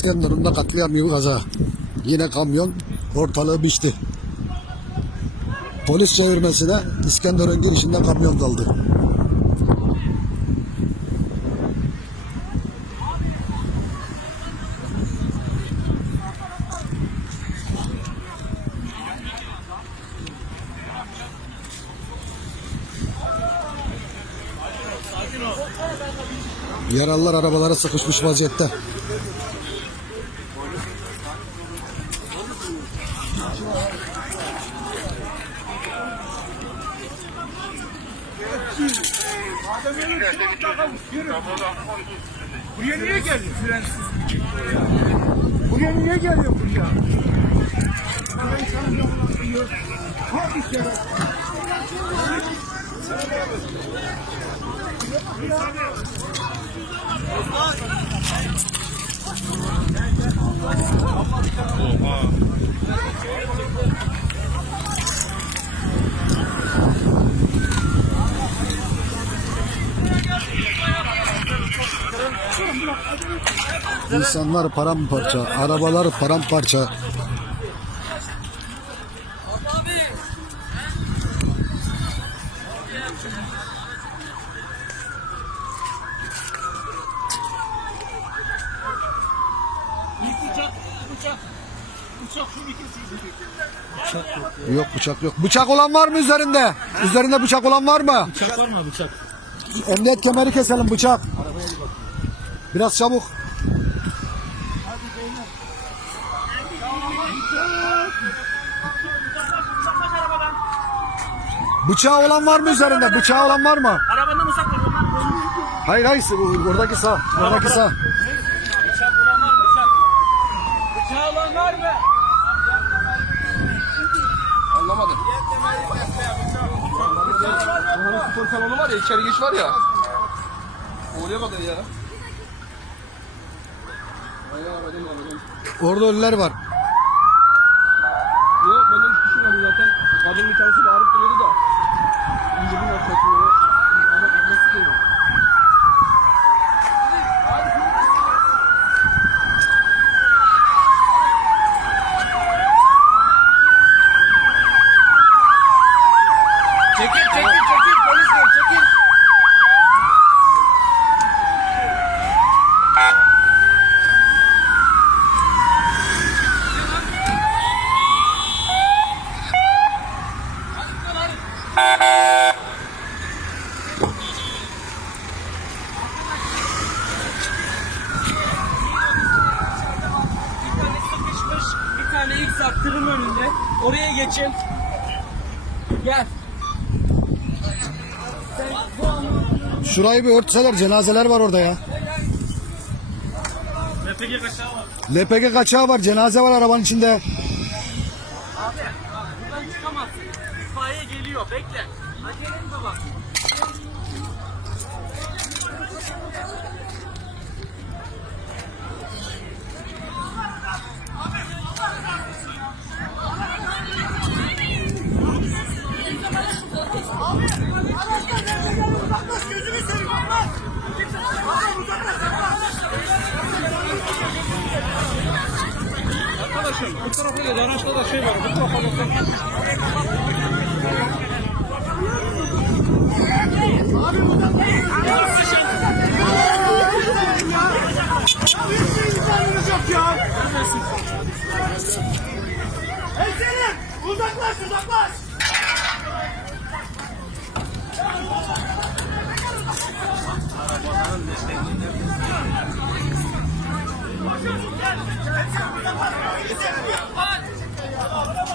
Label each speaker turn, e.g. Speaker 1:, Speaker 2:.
Speaker 1: İskenderun'da katliam gibi kaza. Yine kamyon ortalığı biçti. Polis çevirmesine İskenderun girişinde kamyon daldı. Yaralılar arabalara sıkışmış vaziyette.
Speaker 2: Buraya niye geliyor frensiz? Buraya niye geliyor buraya? Hadi
Speaker 1: İnsanlar paramparça, arabalar paramparça. Yok bıçak yok. Bıçak olan var mı üzerinde? Üzerinde bıçak olan var mı?
Speaker 2: Bıçak var mı bıçak?
Speaker 1: Emniyet kemeri keselim bıçak. Biraz çabuk. Bıçağı olan var mı üzerinde? Bıçağı olan var mı?
Speaker 2: Arabandan uzak var.
Speaker 1: Hayır hayır oradaki sağ. Oradaki sağ.
Speaker 2: Bıçak olan var mı? Bıçak. Bıçağı olan var mı?
Speaker 3: Anlamadım. Buranın spor salonu var ya içeri geç var ya. Oraya bak ya.
Speaker 1: Orada ölüler var.
Speaker 3: Yok ben de hiç düşünmedim zaten. Kadın bir tanesi bağırıp duruyordu da. İndirdim ortasını. Ama nasıl istiyorum. Çekil çekil çekil.
Speaker 2: Bir tane sıkışmış. Bir sattırım önünde. Oraya geçin. Gel.
Speaker 1: Şurayı bir örtseler cenazeler var orada ya.
Speaker 2: LPG kaçağı var.
Speaker 1: LPG kaçağı var cenaze var arabanın içinde.
Speaker 2: Abi buradan çıkamazsın. İtfaiye geliyor. Bekle. Acele etme bak.
Speaker 3: Arkadaşım bu tarafa gel araçta da şey var. Bu tarafa gel.
Speaker 2: Eselim! Uzaklaş uzaklaş! Gel.